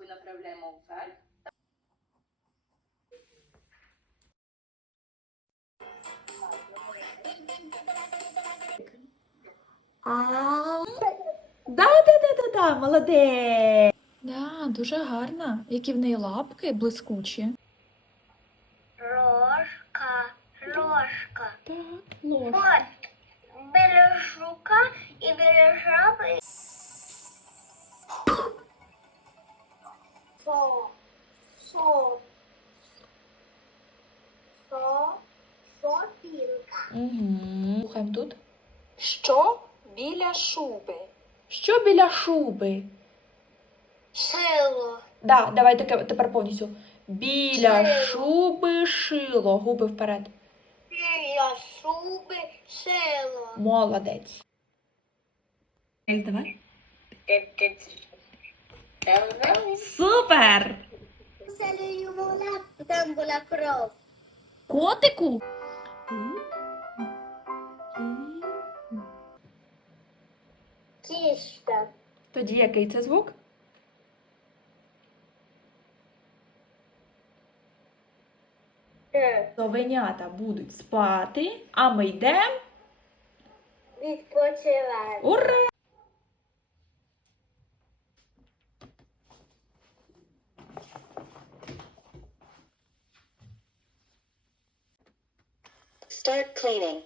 ложкою направляємо вверх. А. Да, да, да, да, да, молодець. Да, дуже гарна. Які в неї лапки блискучі. Ложка, ложка. Так, ложка. От біля жука і біля жаби. Со, со, со, сопілка. Угу. Слухаємо тут. Що біля шуби? Що біля шуби? Сило. Да, давай таке тепер повністю. Біля Шило. шуби шило. Губи вперед. Біля шуби сило. Молодець. Давай. Була, там була кров. Котику. Кішка. Тоді який це звук? Совенята будуть спати, а ми йдемо. Відпочиває. Ура! Start cleaning.